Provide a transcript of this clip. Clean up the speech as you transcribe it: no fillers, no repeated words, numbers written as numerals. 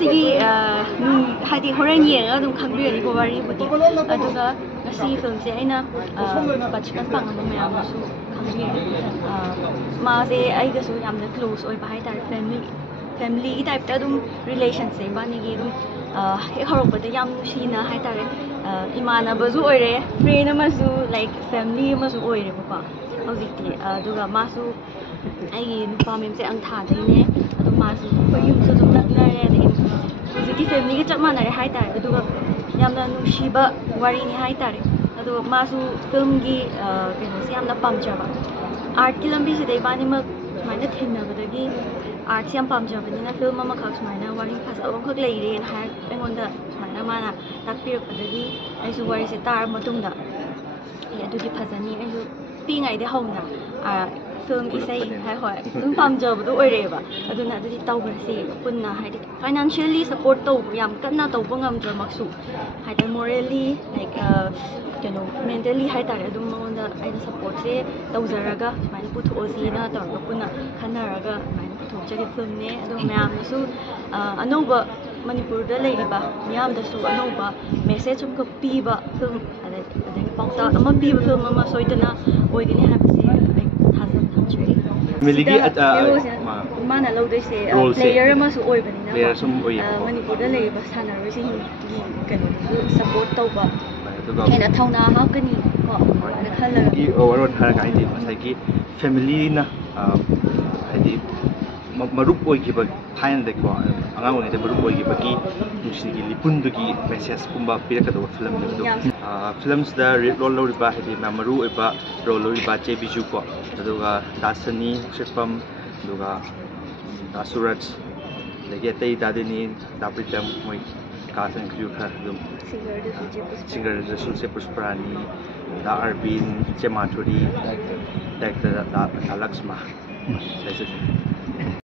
ꯁꯤꯒꯤ ꯍꯥꯏꯗꯤ ꯍꯣꯔꯦꯟ ꯌꯦꯡꯉꯒ ꯑꯗꯨꯝ ꯈꯪꯕꯤꯔꯅꯤꯀꯣ ꯋꯥꯔꯤꯕꯨꯗꯤ ꯑꯗꯨꯒ ꯉꯁꯤ ꯐꯤꯜꯝꯁꯦ ꯑꯩꯅ ꯕꯆꯄꯟ ꯄꯥꯡꯉꯝꯕ ꯃꯌꯥꯝꯅꯁꯨ ꯈꯪꯕꯤꯔꯦ ꯃꯥꯁꯦ ꯑꯩꯒꯁꯨ ꯌꯥꯝꯅ ꯀ꯭ꯂꯣꯖ ꯑꯣꯏꯕ ꯍꯥꯏꯇꯥꯔꯦ ꯐꯦꯃꯤꯂꯤꯒꯤ ꯇꯥꯏꯞꯇ ꯑꯗꯨꯝ ꯔꯤꯂꯦꯁꯟꯁꯦ ꯏꯕꯥꯅꯤꯒꯤ ꯑꯗꯨꯝ ꯍꯦꯛ ꯍꯧꯔꯛꯄꯗ ꯌꯥꯝ ꯅꯨꯡꯁꯤꯅ ꯍꯥꯏꯇꯥꯔꯦ ꯏꯃꯥꯟꯅꯕꯁꯨ ꯑꯣꯏꯔꯦ ꯐ꯭ꯔꯦꯟ ꯑꯃꯁꯨ ꯂꯥꯏꯛ ꯐꯦꯃꯤꯂꯤ ꯑꯃꯁꯨ ꯑꯣꯏꯔꯦꯕꯀꯣ ꯍꯧꯖꯤꯛꯇꯤ ꯑꯗꯨꯒ ꯃꯥꯁꯨ ꯑꯩꯒꯤ ꯅꯨꯄꯥ ꯃꯌꯨꯝꯁꯦ ꯌꯥꯝ ꯊꯥꯗꯣꯏꯅꯦ ꯑꯗꯣ ꯃꯥꯁꯨ ꯑꯩꯈꯣꯏ ꯌꯨꯝꯁꯨ ꯑꯗꯨꯝ ꯅꯛꯅꯔꯦ ꯑꯗꯒꯤ ꯍꯧꯖꯤꯛꯇꯤ ꯐꯦꯃꯤꯂꯤꯒ ꯆꯞ ꯃꯥꯟꯅꯔꯦ ꯍꯥꯏꯇꯥꯔꯦ ꯑꯗꯨꯒ ꯌꯥꯝꯅ ꯅꯨꯡꯁꯤꯕ ꯋꯥꯔꯤꯅꯤ ꯍꯥꯏꯇꯥꯔꯦ ꯑꯗꯨꯒ ꯃꯥꯁꯨ ꯐꯤꯜꯝꯒꯤ ꯀꯩꯅꯣꯁꯦ ꯌꯥꯝꯅ ꯄꯥꯝꯖꯕ ꯑꯥꯔꯠꯀꯤ ꯂꯝꯕꯤꯁꯤꯗ ꯏꯕꯥꯅꯤꯃꯛ ꯁꯨꯃꯥꯏꯅ ꯊꯦꯡꯅꯕꯗꯒꯤ आर्ट्स याम पामजबनिना फिल्म अमा खक सुमाइना वारी फजबम खक लेइरे हाय एंगोंदा सुमाइना माना ताकपिरपदगी आइसु वारी से तार मतुंगदा ए अदुदि फजनी आइसु पिंगाइदे हौना फिल्म इसै हाय होय तुम पामजबदो ओइरेबा अदुना अदुदि तौबरसे पुन्ना हाइदि फाइनेंशियली सपोर्ट तौ याम कन्ना तौबो ngamdramaksu हाइदि मोरली लाइक केनो मेंटली हाइतारे अदुम मंगोंदा आइना सपोर्ट से तौजरगा सुमाइना पुथोसीना तौरगा पुन्ना खन्नरगा थोचरी फिल्मने अदो मयामसु अनौबा मणिपुरदा लेरिबा मियामदसु अनौबा मेसेज अमक पीबा फिल्म अदे पाउता अमा पीबा फिल्म अमा सोइदना ओइगनि हाबसे लाइक थाजम थमचरी मिलिगी माना लौदैसे प्लेयर अमासु ओइबनिना मणिपुरदा लेरिबा सानारोइसिंग कनो सपोर्ट तौबा हेना थौना हाकनी को खल्लगा की ओवरऑल हारगा आइदि मसाइकी फैमिली ना हाइदि मरुप ओइगिबा फाइन देखो अंगांग ओइने मरुप ओइगिबगी नुसिगी लिपुंदुगी मेसेज कुंबा पिरकदो फिल्म नेदो फिल्म्स दा रोल लौरिबा हाइदि मरु ओइबा रोल लौरिबा जेबिजु को अदुगा दासनी शेपम अदुगा दासुरज लगे तै दादिनी दाप्रितम मोइ कासन क्यू खा दुम सिंगर जसुसे पुष्परानी दा अरबिन चेमाथुरी डायरेक्टर दा लक्ष्मा